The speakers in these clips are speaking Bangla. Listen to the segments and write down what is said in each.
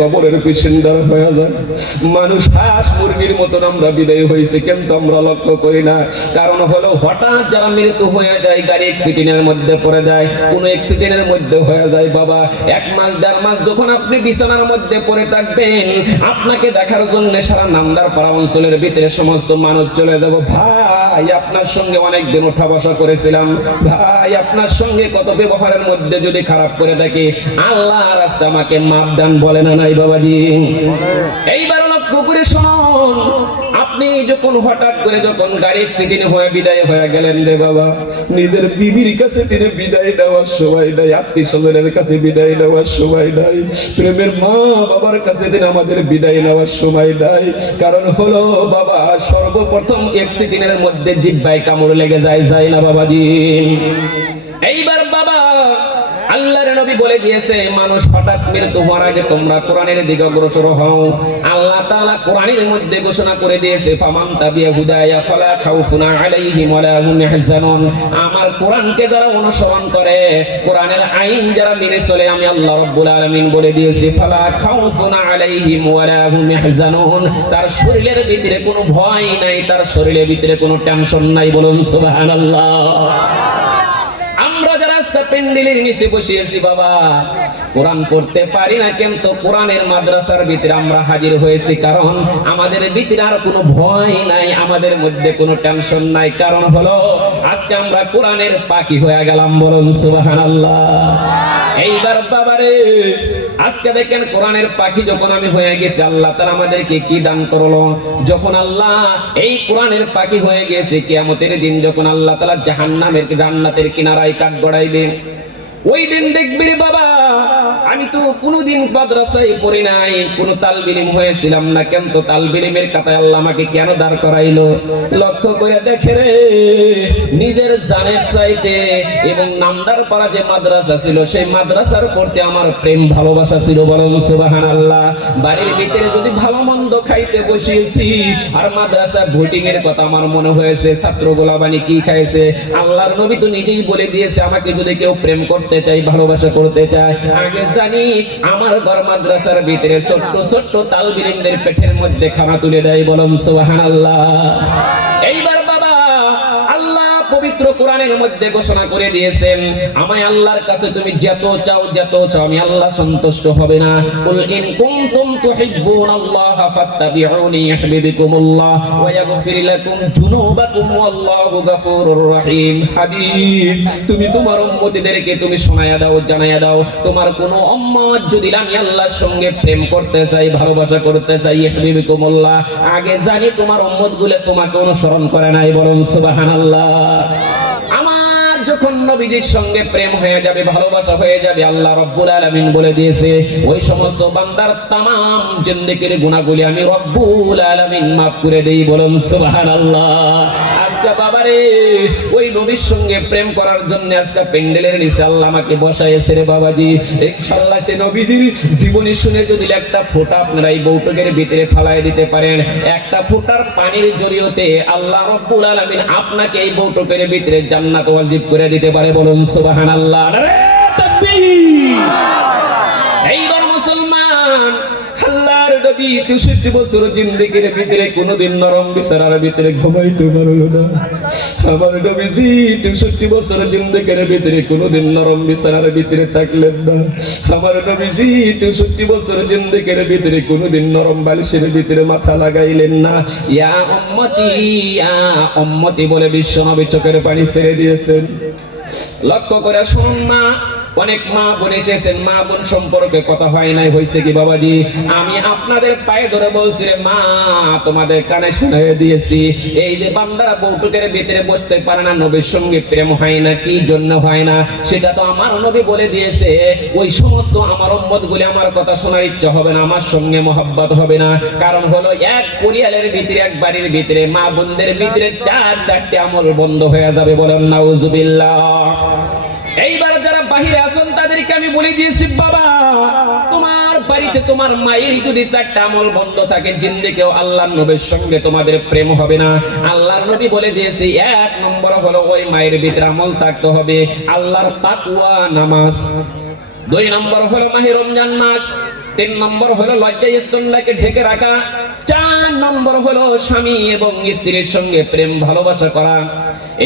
কবরের পেশেন্টার হয়ে যায়। মানুষ হাঁস মুরগির মতন আমরা বিদায় হয়েছি, কিন্তু আমরা লক্ষ্য করি না। কারণ হলো হঠাৎ যারা মৃত্যু হয়ে যায়, গাড়ি অ্যাক্সিডেন্টের মধ্যে পড়ে যায়, কোন অ্যাক্সিডেন্টের মধ্যে হয়ে যায়, বাবা 1 মাস 1.5 মাস যখন আপনি বিছানার মধ্যে পড়ে থাকবেন, আপনাকে দেখার জন্য সারা নামদারপাড়া অঞ্চলের ভিতরে সমস্ত মানুষ চলে যাব। ভাই আপনার সঙ্গে অনেক দিন ওঠা বসা করেছিলাম, ভাই আপনার সঙ্গে কত ব্যবহারের মধ্যে যদি খারাপ করে থাকি, আল্লাহ রাস্তা আমাকে মাপ দান বলে না নাই বাবাজি? এইবার লক্ষ্য করে শুনুন, আপনি যখন হঠাৎ করে যখন গাড়ি অ্যাক্সিডেন্ট হয়ে বিদায় হয়ে গেলেন রে বাবা, নিজের বিবির কাছে তিনি বিদায় দেওয়ার সময় নাই, আত্মীয় স্বজনের কাছে বিদায় নেওয়ার সময় নাই, প্রেমের মা বাবার কাছে তিনি আমাদের বিদায় নেওয়ার সময় নাই। কারণ হলো বাবা, সর্বপ্রথম অ্যাক্সিডেন্টের মধ্যে জিহ্বায় কামড় লেগে যায় না বাবাজি? এইবার বাবা আল্লাহর নবী বলে দিয়েছে, মানুষ হঠাৎ মৃত্যু হওয়ার আগে তোমরা কোরআনের দিকে অগ্রসর হও। আল্লাহ তাআলা কোরআনের মধ্যে ঘোষণা করে দিয়েছে, ফামান তাবিয়া হুদায়া ফালা খাউফুন আলাইহিম ওয়ালা হুম ইয়াহজানুন। আমার কোরআনকে যারা অনুসরণ করে, কোরআনের আইন যারা মেনে চলে, আমি আল্লাহ রাব্বুল আলামিন বলে দিয়েছি, ফালা খাউফুন আলাইহিম ওয়ালা হুম ইয়াহজানুন। তার শরীরের ভিতরে কোনো ভয় নাই, তার শরীরের ভিতরে কোনো টেনশন নাই। বলুন সুবহানাল্লাহ। আমরা যারা আজকে প্যান্ডেলের নিচে বসিয়েছি বাবা, কোরআন পড়তে পারি না, কিন্তু কোরআনের মাদ্রাসার ভিতরে আমরা হাজির হয়েছি, কারণ আমাদের ভিতরে আর কোনো ভয় নাই, আমাদের মধ্যে কোনো টেনশন নাই। কারণ হলো আজকে আমরা কোরআনের পাখি হয়ে গেলাম। বলুন সুবহানাল্লাহ। এইবার বাবারে আজকে দেখেন, কোরআনের পাখি যখন আমি হয়ে গেছি, আল্লাহ তাআলা আমাদেরকে কি দান করলো? যখন আল্লাহ এই কোরআনের পাখি হয়ে গেছে, কিয়ামতের দিন যখন আল্লাহ তাআলা জান্নাতের কিনারায় কাঠ গড়াইবে, ওই দিন দেখবি রে বাবা, আমি তো কোনোদিন মাদ্রাসায় পড়ি নাই, কোনো তালবিলিম হয়েছিলাম না, কিন্তু তালবিলিমের কাতায় আল্লাহ আমাকে কেন দাঁড় করাইলো? লক্ষ্য করে দেখে রে, নিজের জানের চাইতে এবং নামদারপাড়া যে মাদ্রাসা ছিল, সেই মাদ্রাসার প্রতি আমার প্রেম ভালোবাসা ছিল। বলুন সুবহানাল্লাহ। বাড়ির ভিতরে যদি ভালো মন্দ খাইতে বসিয়েছি, আর মাদ্রাসা ভোটিং এর কথা আমার মনে হয়েছে, ছাত্রগুলা বানি কি খাইছে, আল্লাহর নবী তো নিজেই বলে দিয়েছে, আমাকে যদি কেউ প্রেম করতে চাই, ভালোবাসা করতে চাই, আগে জানি আমার ঘর মাদ্রাসার ভিতরে ছোট্ট ছোট্ট তালবিলিমদের পেটের মধ্যে খানা তুলে দেয়। বলুন সুবহানাল্লাহ। এইবার বাবা আল্লাহ পবিত্র কোরআনের মধ্যে ঘোষণা করে দিয়েছেন, আমায় আল্লাহর কাছে তুমি যত চাও আমি আল্লাহ সন্তুষ্ট হবে না। কুল ইন কুনতুম তুহিব্বুনাল্লাহ ফাত্তাবিউনি ইউহিব্বুকুমুল্লাহ ওয়া ইয়াগফির লাকুম যুনুবাকুম ওয়াল্লাহু গফুরুর রহিম। হাবিব, তুমি তোমার উম্মতিদেরকে তুমি শোনায়া দাও, জানায়া দাও, তোমার কোন উম্মত যদি আমি আল্লাহর সঙ্গে প্রেম করতে চাই, ভালোবাসা করতে চাই, ইউহিব্বুকুমুল্লাহ, আগে জানি তোমার উম্মতগুলো তোমাকে অনুসরণ করে নাই। বলুন সুবহানাল্লাহ। আমার যখন নবীজির সঙ্গে প্রেম হয়ে যাবে, ভালোবাসা হয়ে যাবে, আল্লাহ রাব্বুল আলামিন বলে দিয়েছে, ওই সমস্ত বান্দার তামাম জিন্দেগির গুনাহগুলি আমি রাব্বুল আলামিন maaf করে দেই। বলুন সুবহানাল্লাহ। আজকে বাবারে ওই নবীর সঙ্গে প্রেম করার জন্য আজকে প্যান্ডেলের নিচে আল্লাহ আমাকে বসাইছে রে বাবাজি। ইনশাআল্লাহ সে নবীদের জীবনী শুনে যদি একটা ফোঁটা আপনারা এই বৌটকের ভিতরে ফালাই দিতে পারেন, একটা ফোঁটার পানির জরিয়তে আল্লাহ রাব্বুল আলামিন আপনাকে এই বৌটকের ভিতরে জান্নাত ওয়াজিব করে দিতে পারে। বলুন সুবহানাল্লাহ। নারে তাকবীর। এইবার মুসলমান, আল্লাহর নবী 63 বছর জিন্দেগির ভিতরে কোনোদিন নরম বিছানার ভিতরে ঘুমাইতে পারলো না। আমার নবীজি 63 বছর জিন্দেগির ভিতরে কোনোদিন নরম বিছানার ভিতরে থাকলেন না। আমার নবীজি 63 বছর জিন্দেগির ভিতরে কোনোদিন নরম বালিশের ভিতরে মাথা লাগাইলেন না। ইয়া উম্মতি বলে বিশ্ব নবী চোখের পানি ছেড়ে দিয়েছেন। লক্ষ্য করে শুনুন মা, অনেক মা বোন এসেছেন, মা বোন সম্পর্কে কথা হয় নাই, হয়েছে কি বাবাজি? আমি আপনাদের পায়ে ধরে বলছি রে মা, তোমাদের কানে শুনিয়ে দিয়েছি, এই যে বান্দারা বৌটুকের ভিতরে বসতে পারে না, নবীর সঙ্গে প্রেম হয় না, কি জন্য হয় না সেটা তো আমার নবী বলে দিয়েছে। ওই সমস্ত আমার উম্মত গুলি আমার কথা শোনার ইচ্ছা হবে না, আমার সঙ্গে মহব্বত হবে না। কারণ হলো এক পরিবারের ভিতরে, এক বাড়ির ভিতরে মা বোনদের ভিতরে 4-4টি আমল বন্ধ হয়ে যাবে। বলেন নাউজুবিল্লাহ। এইবার যারা বাহিরে আছেন তাদেরকে আমি বলে দিয়েছি, বাবা তোমার বাড়িতে তোমার মায়ের যদি 4টা আমল বন্ধ থাকে, জিন্দেগিও আল্লাহর নবীর সঙ্গে তোমাদের প্রেম হবে না। আল্লাহর নবী বলে দিয়েছে, 1 নম্বর হলো ওই মায়ের ভিতরে আমল থাকতে হবে, আল্লাহর তাকওয়া নামাজ। 2 নম্বর হলো মাহে রমজান মাস। তিন নম্বর হলো লজ্জাস্থানটাকে ঢেকে রাখা। চার নম্বর হলো স্বামী এবং স্ত্রীর সঙ্গে প্রেম ভালোবাসা করা।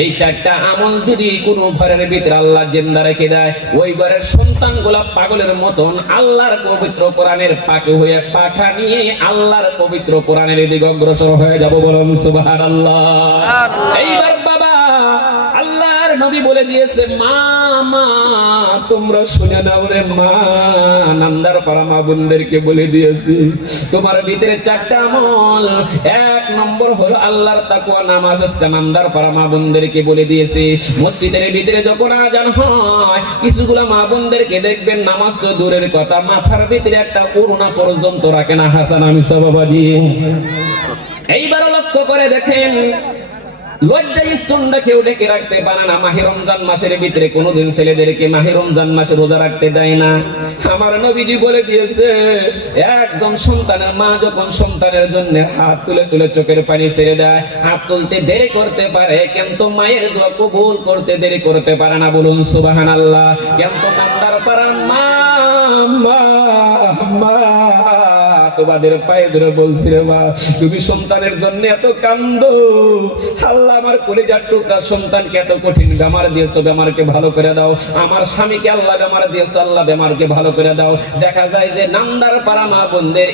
এই চারটা আমল যদি কোনো ঘরের ভিতরে আল্লাহ জিন্দা রেখে দেয়, ওই ঘরের সন্তানগুলা পাগলের মতন আল্লাহর পবিত্র কোরআনের পাকে হয়ে পাখা নিয়ে আল্লাহর পবিত্র কোরআনের দিকে অগ্রসর হয়ে যাব। বলুন সুবহানাল্লাহ। এইবার বাবা আল্লাহর নবী বলে দিয়েছে, মা মা তোমরা শুনে নাও রে মা, নামদার পাড়া মা বোনদেরকে বলে দিয়েছি তোমার ভিতরে চারটা আমল। এক নম্বর হলো আল্লাহর তাকওয়া নামাজ। আজকে নামদার পাড়া মা বোনদেরকে বলে দিয়েছি, মসজিদের ভিতরে যখন আজান হয় কিছুগুলা মা বোনদেরকে দেখবেন নামাজ তো দূরের কথা, মাথার ভিতরে একটা ওড়না পর্যন্ত রাখে না। হাসান আমি বাবাজি, এইবার লক্ষ্য করে দেখেন লজ্জাস্থানটা কেউ ঢেকে রাখতে পারে না। মাহে রমজান মাসের ভিতরে কোনোদিন ছেলেদেরকে মাহে রমজান মাসে রোজা রাখতে দেয় না। আমার নবীজি বলে দিয়েছে, একজন সন্তানের মা যখন সন্তানের জন্য হাত তুলে তুলে চোখের পানি ছেড়ে দেয়, হাত তুলতে দেরি করতে পারে কিন্তু মায়ের দোয়া কবুল করতে দেরি করতে পারে না। বলুন সুবহানাল্লাহ। কিন্তু নামদার পাড়ার মা মা মা তোমাদের পায়ে ধরে বলছি রে মা, তুমি সন্তানের জন্য এত কান্দো, আল্লাহ আমার কলিজার টুকরা সন্তানকে এত কঠিন বেমার দিয়েছো, বেমারকে ভালো করে দাও। আমার স্বামীকে আল্লাহ বেমার দিয়েছো, আল্লাহ বেমারকে ভালো করে দাও। দেখা যায় যে নামদার পাড়া মা বোনদের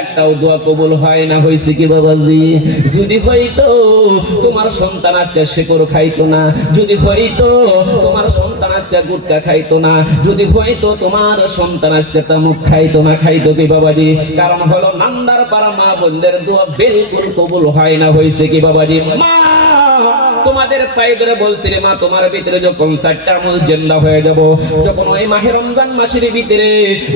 একটাও দোয়া কবুল হয় না। হয়েছে কি বাবাজি? যদি হইতো তোমার সন্তান আজকে শেকড় খাইতো না, যদি হইতো তোমার সন্তান আজকে গুটকা খাইতো না, যদি হইতো তোমার সন্তান আজকে তামুক খাইতো না। খাইতো কি বাবাজি? কারণ হলো নামদার পাড়া মা বোনদের দোয়া বিলকুল কবুল হয় না। হয়েছে কি বাবাজি? মা তোমাদের পায়ে ধরে বলছি রে মা, তোমার ভিতরে যখন চারটা আমল জিন্দা হয়ে যাব, যখন ওই মাহে রমজান মাসের ভিতরে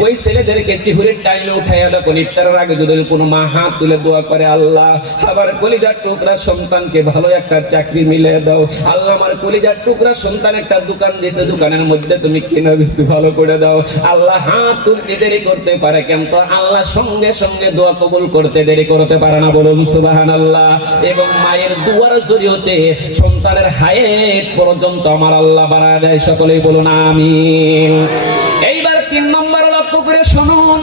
ওই ছেলেদেরকে চিহুরের টাইমে উঠাইয়া দেখো, ইফতারের আগে যদি কোনো মা হাত তুলে দোয়া করে, আল্লাহ আবার কলিজার টুকরা সন্তানকে ভালো একটা চাকরি মিলে দাও, আল্লাহ আমার কলিজার টুকরা সন্তান একটা দোকান দিয়েছে, দোকানের মধ্যে তুমি কিনা বেশি ভালো করে দাও। আল্লাহ হাত তুলতে দেরি করতে পারে কিন্তু আল্লাহ সঙ্গে সঙ্গে দোয়া কবুল করতে দেরি করতে পারে না। বলুন সুবহানাল্লাহ। এবং মায়ের দুয়ার জরিয়তে সন্তানের হায়াত পর্যন্ত আমার আল্লাহ বাড়ায় দেয়। সকলেই বলুন আমিন। এইবার তিন নম্বর লক্ষ্য করে শুনুন,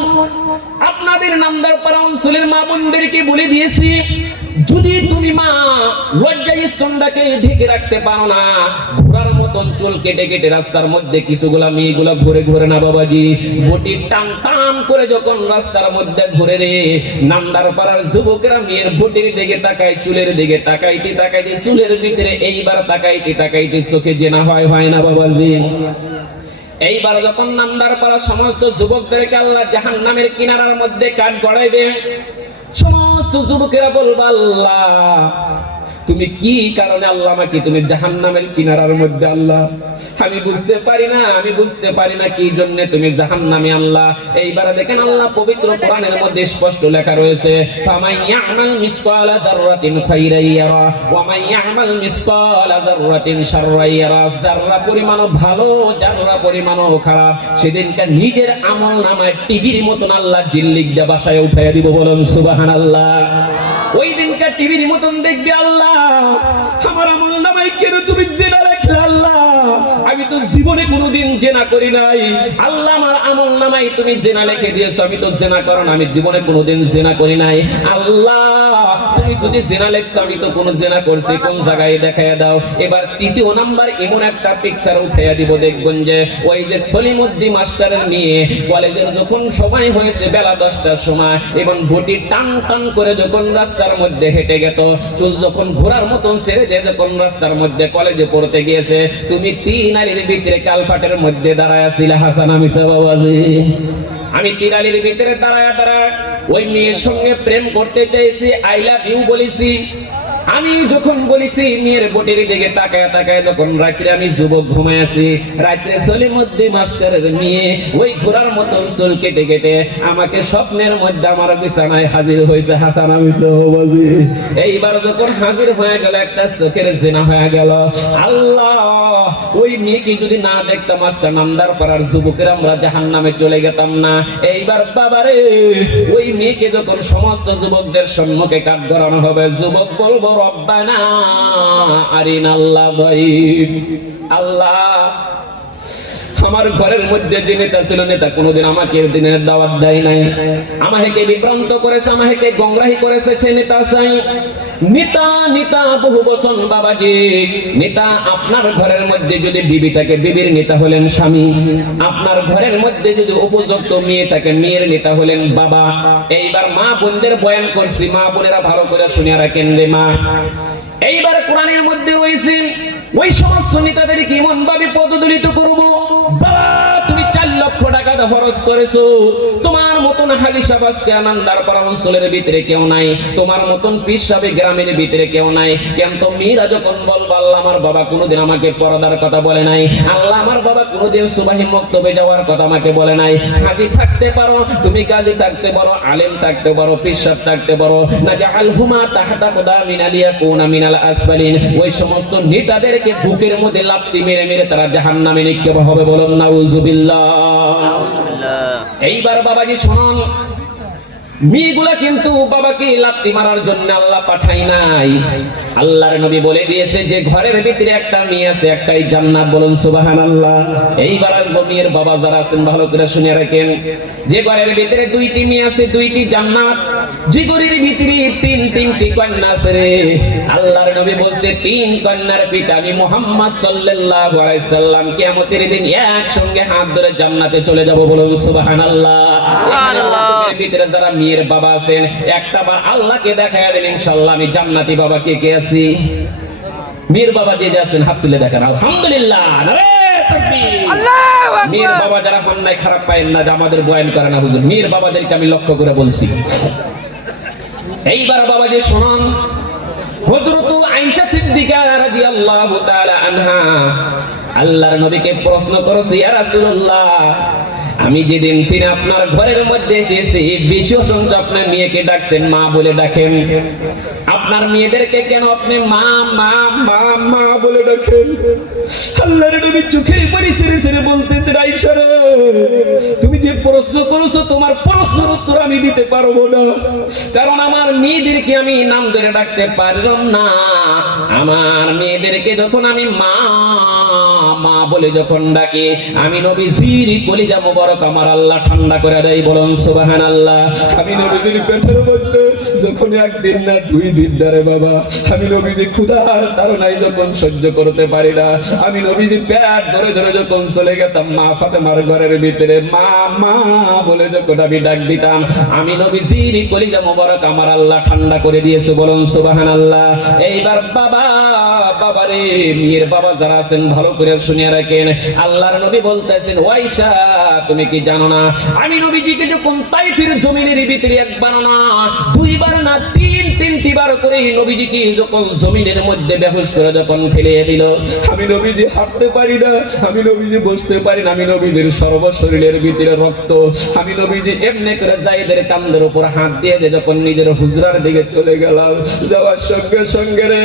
আপনাদের নামদার পাড়া অঞ্চলের মা বোনদেরকে বলে দিয়েছি, যদি তুমি মা লজ্জাস্থানটাকে ঢেকে রাখতে পারো না, ঘোড়ার মতন চুল কেটে কেটে রাস্তার মধ্যে কিছুগুলা মেয়েগুলা ঘুরে ঘুরে না বাবাজি, বটি টান টান করে যখন রাস্তার মধ্যে ঘুরে রে, নামদার পাড়ার যুবকেরা মেয়ের বটির দিকে তাকায়, চুলের দিকে তাকাইতে তাকাইতে চুলের ভিতরে এইবার তাকাইতে তাকাইতে চোখে জেনা হয় না বাবাজি। এইবার যখন নামদার পাড়া সমস্ত যুবকদেরকে আল্লাহ জাহান্নামের কিনারার মধ্যে কাঠ গড়াইবে, সমস্ত যুবকেরা বলবে, আল্লাহ তুমি কি কারণে আল্লাহ আমাকে তুমি জাহান্নামের কিনারার মধ্যে, আল্লাহ আমি বুঝতে পারি না, আমি বুঝতে পারি না কি জন্য তুমি জাহান্নামে আল্লাহ। এইবার দেখেন আল্লাহ পবিত্র কোরআনের মধ্যে স্পষ্ট লেখা রয়েছে, ফামাই ইয়ামাল মিসকালা যাররাতিন খাইরান ইয়ারা ওয়া মান ইয়ামাল মিসকালা যাররাতিন শাররান ইয়ারা। যাররা পরিমাণও ভালো, যাররা পরিমাণও খারাপ, সেদিনকে নিজের আমল নামায় টিভির মতন আল্লাহ জিল্লিক দিয়ে বাসায় উঠাইয়া দিব। বলুন সুবহানাল্লাহ। ওই দিনকার টিভির মতন দেখবে, আল্লাহ আমার আমল নামায় কেন তুমি জেনা লেখলে, আল্লাহ আমি তো জীবনে কোনোদিন জেনা করি নাই, আল্লাহ আমার আমল নামায় তুমি জেনা লিখে দিয়েছো, আমি তো জেনা করো না, আমি জীবনে কোনোদিন জেনা করি নাই, আল্লাহ তুমি যদি জেনা লেখছো আমি তো কোনো জেনা করছি, কোন জায়গায় দেখাইয়া দাও। এবার তৃতীয় নাম্বার এমন একটা পিকচার উঠাইয়া দিব, দেখবেন যে ওই যে সলিমুদ্দিন মাস্টারের নিয়ে কলেজের যখন সময় হয়েছে বেলা 10টার সময়, এবং বটি টান টান করে যখন রাস্তার মধ্যে হেঁটে গেত, চুল যখন ঘোড়ার মতন ছেড়ে দিয়ে যখন রাস্তার মধ্যে কলেজে পড়তে গিয়েছে, তুমি তিন আলির ভিতরে কালপাটের মধ্যে দাঁড়ায় আছিলে। হাসান আমি বাবাজি, আমি তিন আলির ভিতরে দাঁড়ায় দাঁড়ায় ওই মেয়ের সঙ্গে প্রেম করতে চাইছি, আই লাভ ইউ বলেছি। আমি যখন বলেছি মেয়ের বটির দিকে তাকায় তাকায়, যখন রাত্রে আমি যুবক ঘুমায় আছি, রাত্রে সলিমুদ্দিন মাস্টারের মেয়ে ওই ঘোড়ার মতন চুল কেটে কেটে আমাকে স্বপ্নের মধ্যে আমার বিছানায় হাজির হয়েছে। হাসান আমি বাবাজি, এইবার যখন হাজির হয়ে গেল, একটা চোখের জেনা হয়ে গেল। আল্লাহ ওই মেয়েকে যদি না দেখতাম আজকে নামদার পাড়ার যুবকের আমরা জাহান্নামে চলে যেতাম না। এইবার বাবারে ওই মেয়েকে যখন সমস্ত যুবকদের সম্মুখে কাঠ গড়ানো হবে, যুবক বলবো রব্বানা আরিনাল্লাহ গায়ব, আল্লাহ আমার ঘরের মধ্যে যে নেতা ছিল, নেতা কোনোদিন আমাকে দিনের দাওয়াত দেয় নাই, আমাকে বিভ্রান্ত করেছে, আমাকে গংরাহী করেছে, সে নেতা চাই। নেতা নেতা বহু বচন বাবাজি। নেতা আপনার ঘরের মধ্যে যদি বিবি থাকে, বিবির নেতা হলেন স্বামী। আপনার ঘরের মধ্যে যদি উপযুক্ত মেয়ে থাকে, মেয়ের নেতা হলেন বাবা। এইবার মা বোনদের বয়ান করছি, মা বোনেরা ভালো করে শুনে রাখেন রে মা। এইবার কোরআনের মধ্যে রয়েছে ওই সমস্ত নেতাদেরকে এমন ভাবে পদদলিত করব, বাবা তুমি 4 লক্ষ টাকা খরচ করেছো, তোমার মতন হাজি সাহেব আজকে আনন্দার পাড়া অঞ্চলের ভিতরে কেউ নাই, তোমার মতন পীর সাহেব গ্রামের ভিতরে কেউ নাই। কিন্তু মেয়েরা যখন বলবো আল্লাহ আমার বাবা কোনোদিন আমাকে পর্দার কথা বলে নাই, আল্লাহ আমার বাবা কোনোদিন সুবাহি মক্তবে যাওয়ার কথা আমাকে বলে নাই। হাজি থাকতে পারো তুমি, গাজী থাকতে পারো, আলেম থাকতে পারো, পীর সাহেব থাকতে পারো, না জাআলহুমা তাহতা কুদামিন আলিয়াকুনা মিনাল আসফালিন। ওই সমস্ত নেতাদেরকে বুকের মধ্যে লাথি মেরে মেরে তারা জাহান্নামে নিক্ষেপ হবে, বলুন নাউজুবিল্লাহ। এইবার বাবাজি শুনুন, মেয়েগুলা কিন্তু বাবাকে লাথি মারার জন্য আল্লাহ পাঠাই নাই। আল্লাহর নবী বলে দিয়েছে যে ঘরের ভিতরে একটা মেয়ে আছে, একটাই জান্নাত, বলুন সুবহানাল্লাহ। এইবার আসবো মেয়ের বাবা যারা আছেন ভালো করে শুনে রাখেন, যে ঘরের ভিতরে 2টি মেয়ে আছে, 2টি জান্নাত, যে ঘরের ভিতরে 3টি কন্যা আছে রে। আল্লাহর নবী বলছে 3 কন্যার পিতা আমি মুহাম্মদ সাল্লাল্লাহু আলাইহি সাল্লাম কিয়ামতের দিন একসঙ্গে হাত ধরে জান্নাতে চলে যাব, বলুন সুবহানাল্লাহ। এখানে ভিতরে যারা মেয়ের বাবা আছেন একটা বার আল্লাহকে দেখায়া দেন, ইনশাআল্লাহ আমি জান্নাতি বাবা কে কে আছি। মেয়ের বাবা যে আছেন হাত তুলে দেখেন, আলহামদুলিল্লাহ, নারে তাকবীর, আল্লাহু আকবার। মেয়ের বাবা যারা অন্যায় খারাপ পায়েন না, যে আমাদের বয়ান করে না হুজুর, মেয়ের বাবাদেরকে আমি লক্ষ্য করে বলছি। এইবার বাবা যে শুনুন, হযরত আয়েশা সিদ্দিকা রাদিয়াল্লাহু তাআলা আনহা আল্লাহর নবীকে প্রশ্ন করেছে, ইয়া রাসূলুল্লাহ আমি যেদিন তিনি আপনার ঘরের মধ্যে এসেছি বিশেষ সংখ্যক আপনার মেয়েকে ডাকছেন মা বলে ডাকেন, আপনার মেয়েদেরকে কেন আপনি মা মা মা মা বলে ডাকেন? আল্লাহর নবী চোখের পানি ছেড়ে ছেড়ে বলতেছেন, আয়েশা রে তুমি যে প্রশ্ন করেছো তোমার প্রশ্নের উত্তর আমি দিতে পারবো না, কারণ আমার মেয়েদেরকে আমি নাম ধরে ডাকতে পারলাম না। আমার মেয়েদেরকে যখন আমি মা মা বলে যখন ডাকি, আমি নবীজির কলিজা মোবারক আমার আল্লাহ ঠান্ডা করে দেয়, বলুন সুবহানাল্লাহ। আমি নবীজির পেটের মধ্যে যখন 1 দিন না 2 দিন ধরে বাবা, আমি নবীজি ক্ষুধার তাড়নায় যখন সহ্য করতে পারি না, আমি নবীজি পেট ধরে ধরে যখন চলে গেতাম মা ফাতেমার ঘরের ভিতরে মা মা বলে যখন আমি ডাক দিতাম, আমি নবীজির কলিজা মোবারক আমার আল্লাহ ঠান্ডা করে দিয়েছে, বলুন সুবহানাল্লাহ। এইবার বাবা বাবারে মেয়ের বাবা যারা আছেন ভালো করে শুনিয়ে রাখেন, আল্লাহর নবী বলতেছেন, আয়েশা তুমি কি জানো না আমি নবীজিকে যখন তাইফের জমিনের ভিতরে একবার না 2 বার না 3টি বার করে নবীজিকে যখন জমিনের মধ্যে বেহুশ করে যখন ফেলে দিল, আমি নবীজি হাঁটতে পারি না, আমি নবীজি বসতে পারি না, আমি নবীজির সর্বশরীরের ভিতরে রক্ত, আমি নবীজি এমনি করে যায়েদের কাঁধের উপর হাত দিয়ে যখন নিজের হুজরার দিকে চলে গেলাম, যাওয়ার সঙ্গে সঙ্গে রে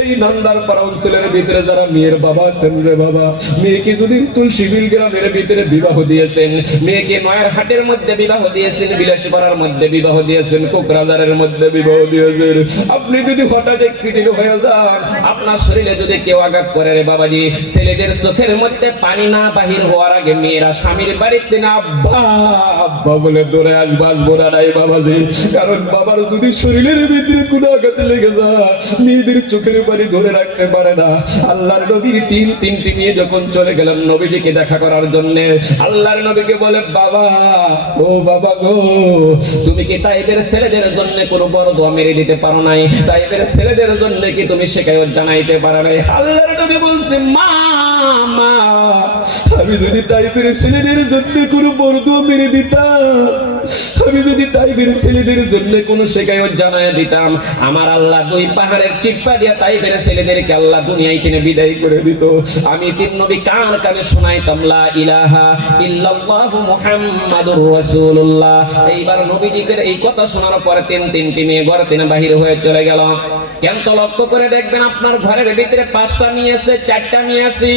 এই নান্দার পাড়া অঞ্চলের ভিতরে যারা মেয়ের বাবা আছেন রে বাবা, মেয়েকে যদি তুলসীবিল গ্রামের ভিতরে বিবাহ দিয়েছেন, মেয়েকে নয়ার হাটের মধ্যে বিবাহ দিয়েছেন, বিলাসীপাড়ার মধ্যে বিবাহ দিয়েছেন, কোকরাঝারের মধ্যে বিবাহ দিয়েছেন, আপনি যদি হঠাৎ অ্যাক্সিডেন্ট হয়ে যান, আপনার শরীরে যদি কেউ আঘাত করে রে বাবাজি, ছেলেদের চোখের মধ্যে পানি না বাহির হওয়ার আগে মেয়েরা স্বামীর বাড়িতে না আব্বা আব্বা বলে দৌড়ে আসবো না নাই বাবাজি, কারণ বাবার যদি শরীরের ভিতরে কোনো আঘাত লেগে যায় মেয়েদের চোখের পানি ধরে রাখতে পারে না। আল্লাহর নবীর 3টি নিয়ে যখন চলে গেলাম নবীজিকে দেখা করার জন্য, আল্লাহর নবীকে বলে, বাবা ও বাবা গো তুমি কি তাইফের ছেলেদের জন্য কোনো বড় দোয়া মেরে দিতে পারো নাই? তাইফের ছেলেদের জন্য কি তুমি শিকায়ত জানাইতে পারো নাই? আল্লাহর নবী বলছে, মা মা আমি যদি তাইফের ছেলেদের জন্য কোনো বড় দোয়া মেরে দিতাম, আমি যদি তাইফের ছেলেদের জন্য কোনো শিকায়ত জানাই দিতাম, আমার আল্লাহ 2 পাহাড়ের চিপ্পা দিয়া তাইফের ছেলেদেরকে আল্লাহ দুনিয়ায় থেকে বিদায় করে দিত। আমি তিন নবী কান কানে শোনাইতাম লা ইলাহা ইল্লাল্লাহু মুহাম্মাদুর রাসূলুল্লাহ। এইবার নবীজির এই কথা শোনার পরে 3টি মেয়ে ঘর থেকে বাহির হয়ে চলে গেল। কেন তো লক্ষ্য করে দেখবেন আপনার ঘরের ভিতরে 5টা মেয়ে আছে, 4টা মেয়ে আছে,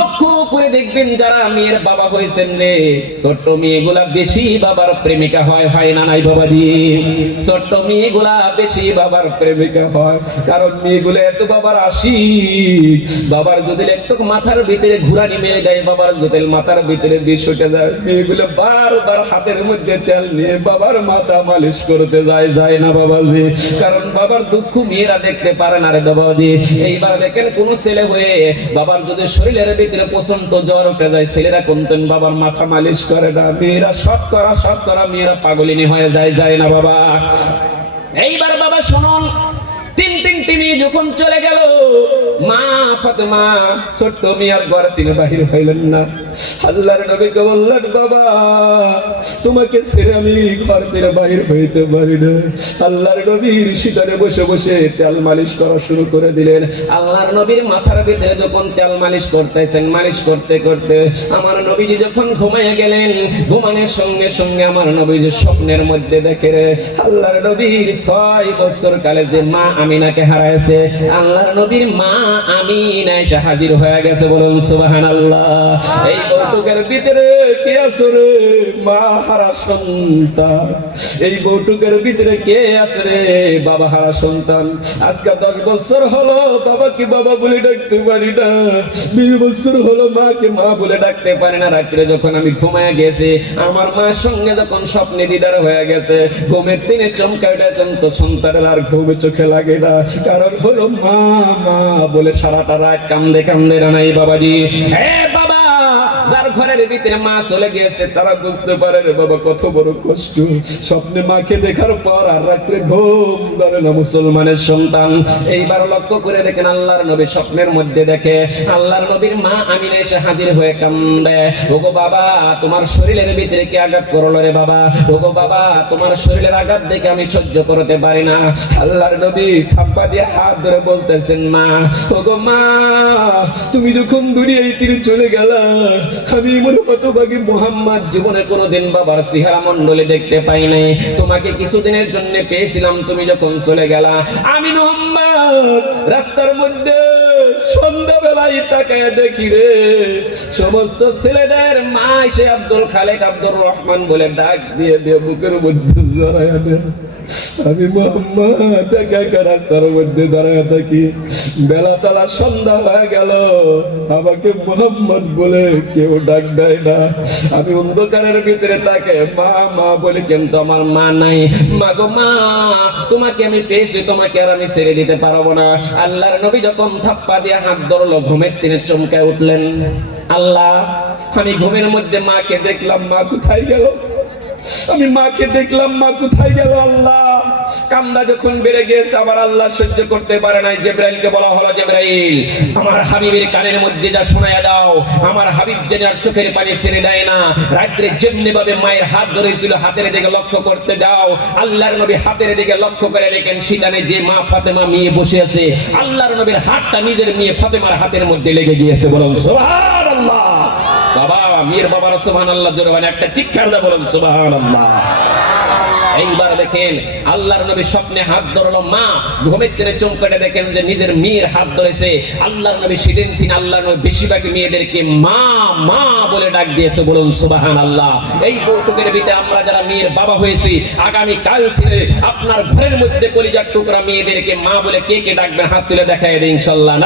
লক্ষ্য করে দেখবেন যারা মেয়ের বাবা হয়েছেন রে, ছোট মেয়েগুলা বেশি বাবার প্রেমিকা হয়। ভয় হয় না নাই বাবাজি? ছোট্ট মেয়েগুলা বেশি বাবার প্রেমিকা হয়, কারণ মেয়েগুলো এত বাবার আশিক। বাবার যদি একটু মাথার ভিতরে ঘুরানি মেরে দেয়, বাবার যদি মাথার ভিতরে বিষ উঠে যায়, মেয়েগুলো বারবার হাতের মধ্যে তেল নিয়ে বাবার মাথা মালিশ করতে যায় না বাবাজি? কারণ বাবার দুঃখ মেয়েরা দেখতে পারে না রে বাবাজি। এইবার দেখেন কোন ছেলে হয়ে বাবার যদি শরীরের ভিতরে প্রচন্ড জ্বর উঠে যায়, ছেলেরা কোনদিন বাবার মাথা মালিশ করে না, মেয়েরা শতকরা মেয়েরা পাগলিনী হয়ে যায় না বাবা? এইবার বাবা শুনুন, তিনটি মেয়ে যখন চলে গেল, মা ফাতেমা ছোট্ট মেয়ের ঘরে তিনি বাহির হইলেন না। আল্লাহর নবীকে বললেন, বাবা তোমাকে ছেড়ে আমি ঘর থেকে বাহির হইতে পারি না। আল্লাহর নবীর শীতলে বসে বসে তেল মালিশ করা শুরু করে দিলেন। আল্লাহর নবীর মাথার ভিতরে যখন তেল মালিশ করতেছেন, মালিশ করতে করতে আমার নবীজি যখন ঘুমাইয়া গেলেন, ঘুমানোর সঙ্গে সঙ্গে আমার নবীজি স্বপ্নের মধ্যে দেখে রে আল্লাহর নবীর 6 বছর কালে যে মা আমিনাকে হারাইছে, আল্লাহর নবীর মা আমিনা এসে হাজির হয়ে গেছে। বলুন সুবহানাল্লাহ। এই বউটুকের ভিতরে কে আছে রে? মা হারা সন্তান। এই বউটুকের ভিতরে কে আছে রে? বাবা হারা সন্তান। আজকে 10 বছর হলো বাবাকে বাবা বলে ডাকতে পারি না, 20 বছর হলো মাকে মা বলে ডাকতে পারি না। রাত্রে যখন আমি ঘুমায় গেছি, আমার মার সঙ্গে যখন স্বপ্নে দিদার হয়ে গেছে, ঘুমের দিনে চমকায় ডাকেন তো সন্তানের আর ঘুমে চোখে লাগে না, কারণ হলো মা মা বলে সারাটা রাত কান্দে কান্দে রানাই বাবাজি। বাবা যার ঘরের ভিতরে মা চলে গিয়েছে, তারা বুঝতে পারে রে বাবা কত বড় কষ্ট। স্বপ্নে মাকে দেখার পর আর রাত্রে ঘুম ধরে না মুসলমানের সন্তান। এইবার লক্ষ্য করে দেখেন, আল্লাহর নবী স্বপ্নের মধ্যে দেখে আল্লাহর নবীর মা আমিনা এসে হাজির হয়ে কান্দে, ওগো বাবা তোমার শরীরের ভিতরে কি আঘাত করলো রে বাবা? ওগো বাবা তোমার শরীরের আঘাত দেখে আমি সহ্য করতে পারি না। আল্লাহর নবী থাপ্পা দিয়ে হাত ধরে বলতেছেন, মা ওগো মা তুমি যখন দুনিয়ায় তীরে চলে গেলা, আমি মনে হতভাগী মুহাম্মদ জীবনে কোনোদিন বাবার চেহারা মণ্ডলে দেখতে পাই নাই। তোমাকে কিছুদিনের জন্য পেয়েছিলাম, তুমি যখন চলে গেলা, আমি মুহাম্মদ রাস্তার মধ্যে সন্ধ্যাবেলায় তাকায় দেখি রে সমস্ত ছেলেদের মা এসে আব্দুল খালেক আব্দুর রহমান বলে ডাক দিয়ে বুকের মধ্যে জড়ায় দেয়। আমি মুহাম্মদ একা রাস্তার মধ্যে দাঁড়ায় থাকি, বেলা তালা সন্ধ্যা হয়ে গেল, আমাকে মুহাম্মদ বলে কেউ ডাক দেয় না। আমি অন্ধকারের ভিতরে তাকে মা মা বলে, কিন্তু আমার মা নাই। মা গো মা তোমাকে আমি পেয়েছি, তোমাকে আর আমি ছেড়ে দিতে পারবো না। আল্লাহর নবী যখন থাপ্পা দিয়ে হাত ধরলো, ঘুমের তিনি চমকায় উঠলেন, আল্লাহ আমি ঘুমের মধ্যে মাকে দেখলাম, মা কোথায় গেল? আমি মাকে দেখলাম, মা কোথায় গেল? আল্লাহ কান্না যখন বেড়ে গেছে, আবার আল্লাহ সহ্য করতে পারে নাই। জিবরাইলকে বলা হলো, জিবরাইল আমার হাবিবের কানের মধ্যে যা শোনায়া দাও। আমার হাবিব যেন আর চোখের পানি ছেড়ে দেয় না। রাত্রে যেমনি ভাবে মায়ের হাত ধরেছিল, হাতের দিকে লক্ষ্য করতে দাও। আল্লাহর নবী হাতের দিকে লক্ষ্য করে দেখেন, সেখানে যে মা ফাতেমা মেয়ে বসে আছে, আল্লাহর নবীর হাতটা নিজের মেয়ে ফাতেমার হাতের মধ্যে লেগে গিয়েছে। বলুন সুবহানাল্লাহ। বাবা মেয়ের বাবার সুবহানাল্লাহ জোরে বলেন, একটা চিৎকার দিয়ে বলুন সুবহানাল্লাহ। এইবার দেখেন আল্লাহর নবী স্বপ্নে হাত ধরলো, মা ঘুমের দিনে চমকাটে দেখেন যে নিজের মেয়ের হাত ধরেছে। আল্লাহর নবী সেদিন তিনি আল্লাহর নবী বেশিরভাগ মেয়েদেরকে মা মা বলে ডাক দিয়েছে। বলুন সুবহানাল্লাহ। এই বৈঠকের ভিতরে আমরা যারা মেয়ের বাবা হয়েছি, আগামী কাল থেকে আপনার ঘরের মধ্যে কলিজার টুকরা মেয়েদেরকে মা বলে কে কে ডাকবেন হাত তুলে দেখায় দিন ইনশাআল্লাহ।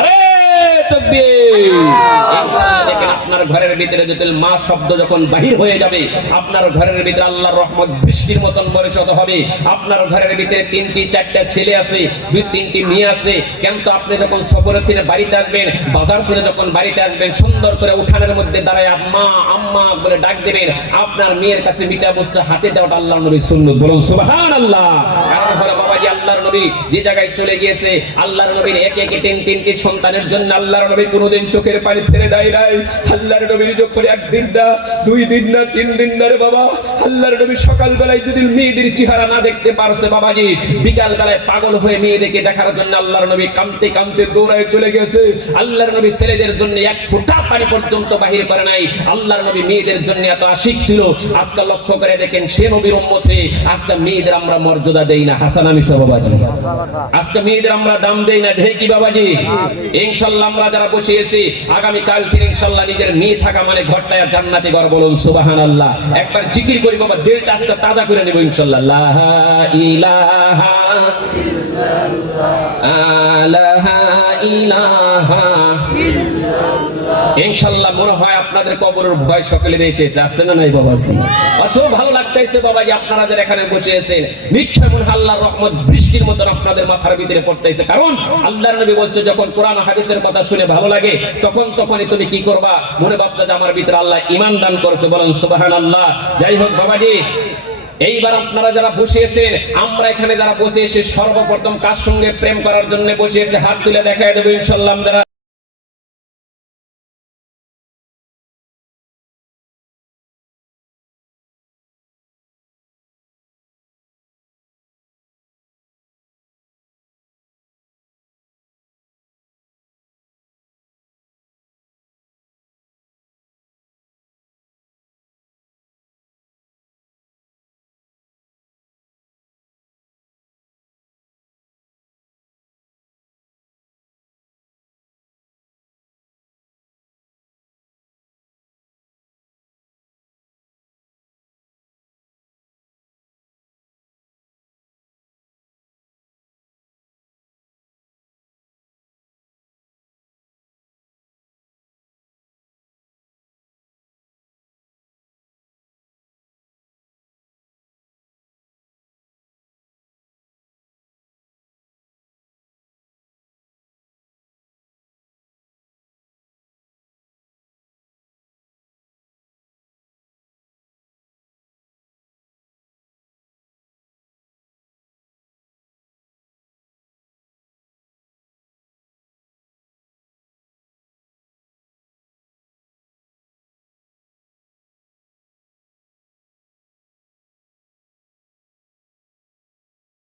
আপনার ঘরের ভিতরে যদি মা শব্দ যখন বাহির হয়ে যাবে, আপনার ঘরের ভিতরে আল্লাহর রহমত বৃষ্টির মতন বর্ষিত হবে। আপনার ঘরের ভিতরে 3টি 4টা ছেলে আছে, 2-3টি মেয়ে আছে, কিন্তু আপনি যখন সফরের দিনে বাড়িতে আসবেন, বাজার দিনে যখন বাড়িতে আসবেন, সুন্দর করে উঠানের মধ্যে দাঁড়ায় আম্মা আম্মা বলে ডাক দেবেন। আপনার মেয়ের কাছে মিঠা বস্তু হাতে দেওয়াটা আল্লাহর নবীর সুন্নাত। বলুন সুবহানাল্লাহ। কারণ হলো বাবাজি আল্লাহর নবী যে জায়গায় চলে গিয়েছে, আল্লাহর নবীর একে একে 3টি সন্তানের জন্য আল্লাহর নবী কোনোদিন চোখের পানি ছেড়ে দেয় নাই। আল্লাহর নবীর যখন 1 দিন না 2 দিন না 3 দিন না রে বাবা, আল্লাহর নবী সকাল বেলায় যদি মেয়েদের চেহারা না দেখতে পারছে বাবাজি, বিকাল বেলায় পাগল হয়ে মেয়েদেরকে দেখার জন্য আল্লাহর নবী কাঁদতে কাঁদতে দৌড়ায় চলে গেছে। আল্লাহর নবী ছেলেদের জন্য 1 ফোঁটা পানি পর্যন্ত বাহির করে নাই। আল্লাহর নবী মেয়েদের জন্য এত আশিক ছিল। আজকে লক্ষ্য করে দেখেন, সে নবীর উম্মত হয়ে আজকে মেয়েদের আমরা মর্যাদা দেই না। হাসান আমিসা বাবাজি আজকে মেয়েদের আমরা দাম দেই না, দেই কি বাবাজি? ইনশাআল্লাহ আমরা যারা বসে আছি আগামী কাল থেকে ইনশাআল্লাহ নিজের মেয়ে থাকা মানে ঘরটা জান্নাতি ঘর, বলুন সুবহানাল্লাহ। একবার জিকির করি বাবা, দিলটা আজকে তাজা করে নেব ইনশাআল্লাহ। লা ইলাহা ইলাহা ইনশাআল্লাহ। মনে হয় আপনাদের কবরের ভয় সকলের এসেছে, আছে না নাই বাবাজি? অত ভালো লাগতেছে বাবাজি আপনারা যারা এখানে বসে আছেন, নিশ্চয় মনে হয় আল্লাহর রহমত বৃষ্টির মতন আপনাদের মাথার ভিতরে পড়তেছে। কারণ আল্লাহর নবী বলছে যখন কোরআন হাদিসের কথা শুনে ভালো লাগে তখনই তুমি কি করবা? মনে ভাবতে যে আমার ভিতরে আল্লাহ ঈমান দান করেছে, বলেন সুবহানাল্লাহ। যাই হোক বাবাজি, এইবার আপনারা যারা বসে আছেন, আমরা এখানে যারা বসে এসে সর্বপ্রথম কার সঙ্গে প্রেম করার জন্য বসে এসে হাত তুলে দেখায় দেবো ইনশাআল্লাহ। আমরা